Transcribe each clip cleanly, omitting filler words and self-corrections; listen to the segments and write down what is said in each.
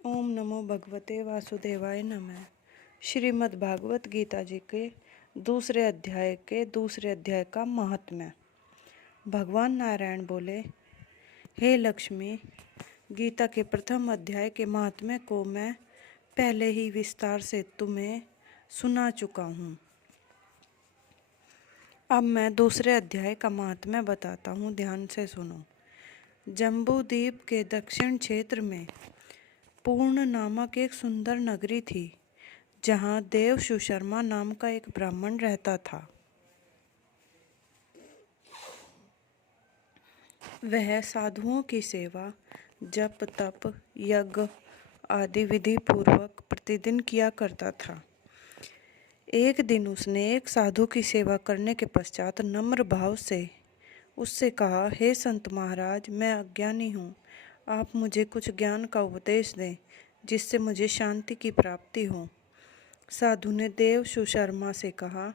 ओम नमो भगवते वासुदेवाय नमः। श्रीमद् भागवत गीता जी के दूसरे अध्याय का महात्म्य। भगवान नारायण बोले, हे लक्ष्मी, गीता के प्रथम अध्याय के महात्म्य को मैं पहले ही विस्तार से तुम्हें सुना चुका हूँ। अब मैं दूसरे अध्याय का महात्म्य बताता हूँ, ध्यान से सुनो। जम्बूद्वीप के दक्षिण क्षेत्र में पूर्ण नामक एक सुंदर नगरी थी, जहाँ देव सुशर्मा नाम का एक ब्राह्मण रहता था। वह साधुओं की सेवा, जप तप, यज्ञ आदि विधि पूर्वक प्रतिदिन किया करता था। एक दिन उसने एक साधु की सेवा करने के पश्चात नम्र भाव से उससे कहा, हे संत महाराज, मैं अज्ञानी हूँ, आप मुझे कुछ ज्ञान का उपदेश दें जिससे मुझे शांति की प्राप्ति हो। साधु ने देव सुशर्मा से कहा,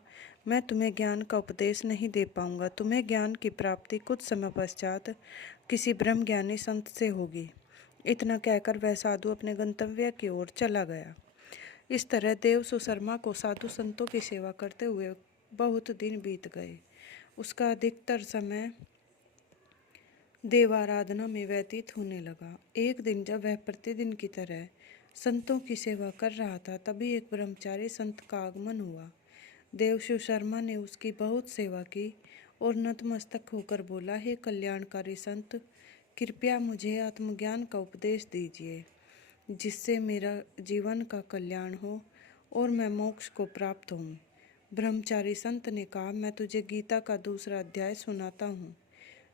मैं तुम्हें ज्ञान का उपदेश नहीं दे पाऊंगा। तुम्हें ज्ञान की प्राप्ति कुछ समय पश्चात किसी ब्रह्मज्ञानी संत से होगी। इतना कहकर वह साधु अपने गंतव्य की ओर चला गया। इस तरह देव सुशर्मा को साधु संतों की सेवा करते हुए बहुत दिन बीत गए। उसका अधिकतर समय देवाराधना में व्यतीत होने लगा। एक दिन जब वह प्रतिदिन की तरह संतों की सेवा कर रहा था, तभी एक ब्रह्मचारी संत का आगमन हुआ। देव सुशर्मा ने उसकी बहुत सेवा की और नतमस्तक होकर बोला, हे कल्याणकारी संत, कृपया मुझे आत्मज्ञान का उपदेश दीजिए, जिससे मेरा जीवन का कल्याण हो और मैं मोक्ष को प्राप्त हूँ। ब्रह्मचारी संत ने कहा, मैं तुझे गीता का दूसरा अध्याय सुनाता हूँ,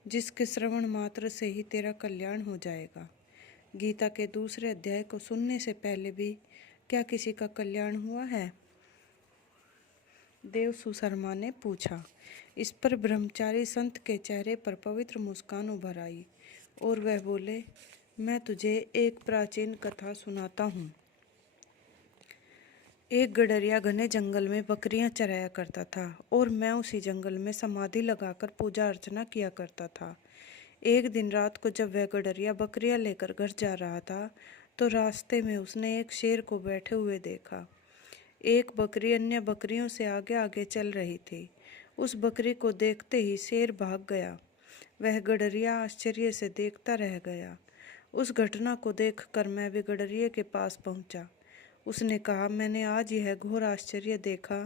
जिसके श्रवण मात्र से ही तेरा कल्याण हो जाएगा। गीता के दूसरे अध्याय को सुनने से पहले भी क्या किसी का कल्याण हुआ है? देव सुशर्मा ने पूछा। इस पर ब्रह्मचारी संत के चेहरे पर पवित्र मुस्कान उभर आई और वह बोले, मैं तुझे एक प्राचीन कथा सुनाता हूँ। एक गडरिया घने जंगल में बकरियां चराया करता था और मैं उसी जंगल में समाधि लगाकर पूजा अर्चना किया करता था। एक दिन रात को जब वह गडरिया बकरियां लेकर घर जा रहा था, तो रास्ते में उसने एक शेर को बैठे हुए देखा। एक बकरी अन्य बकरियों से आगे आगे चल रही थी। उस बकरी को देखते ही शेर भाग गया। वह गडरिया आश्चर्य से देखता रह गया। उस घटना को देखकर मैं भी गडरिये के पास पहुंचा। उसने कहा, मैंने आज यह घोर आश्चर्य देखा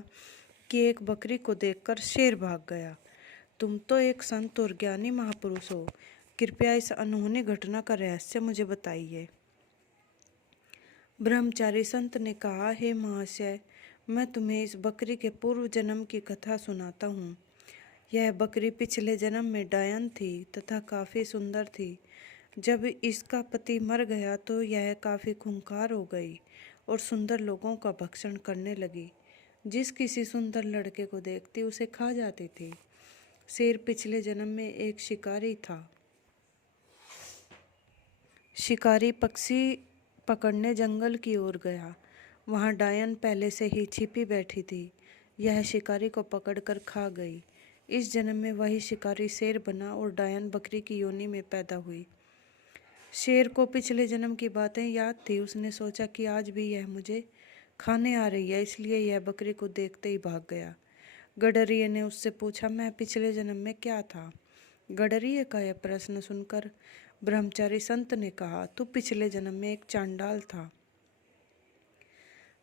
कि एक बकरी को देखकर शेर भाग गया। तुम तो एक संत और ज्ञानी महापुरुष हो, कृपया इस अनहोनी घटना का रहस्य मुझे बताइए। ब्रह्मचारी संत ने कहा, हे महाशय, मैं तुम्हें इस बकरी के पूर्व जन्म की कथा सुनाता हूँ। यह बकरी पिछले जन्म में डायन थी तथा काफ़ी सुंदर थी। जब इसका पति मर गया तो यह काफ़ी खूंखार हो गई और सुंदर लोगों का भक्षण करने लगी। जिस किसी सुंदर लड़के को देखती उसे खा जाती थी। शेर पिछले जन्म में एक शिकारी था। शिकारी पक्षी पकड़ने जंगल की ओर गया। वहाँ डायन पहले से ही छिपी बैठी थी। यह शिकारी को पकड़कर खा गई। इस जन्म में वही शिकारी शेर बना और डायन बकरी की योनि में पैदा हुई। शेर को पिछले जन्म की बातें याद थी। उसने सोचा कि आज भी यह मुझे खाने आ रही है, इसलिए यह बकरी को देखते ही भाग गया। गडरिये ने उससे पूछा, मैं पिछले जन्म में क्या था? गडरिये का यह प्रश्न सुनकर ब्रह्मचारी संत ने कहा, तू पिछले जन्म में एक चांडाल था।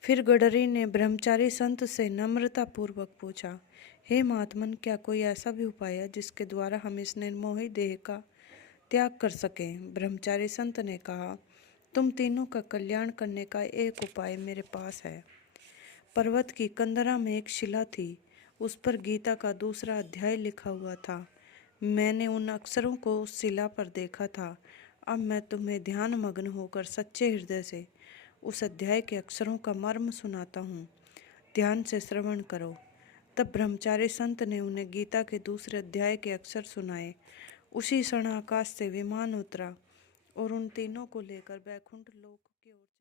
फिर गडरी ने ब्रह्मचारी संत से नम्रतापूर्वक पूछा, हे महात्मन, क्या कोई ऐसा भी उपाय है जिसके द्वारा हम इस निर्मोही देह का त्याग कर सकें? ब्रह्मचारी संत ने कहा, तुम तीनों का कल्याण करने का एक उपाय मेरे पास है। पर्वत की कंदरा में एक शिला थी, उस पर गीता का दूसरा अध्याय लिखा हुआ था। मैंने उन अक्षरों को उस शिला पर देखा था। अब मैं तुम्हें ध्यान मग्न होकर सच्चे हृदय से उस अध्याय के अक्षरों का मर्म सुनाता हूँ। ध्यान से श्रवण करो। तब ब्रह्मचारी संत ने उन्हें गीता के दूसरे अध्याय के अक्षर सुनाए। उसी क्षण आकाश से विमान उतरा और उन तीनों को लेकर वैकुंठ लोक की ओर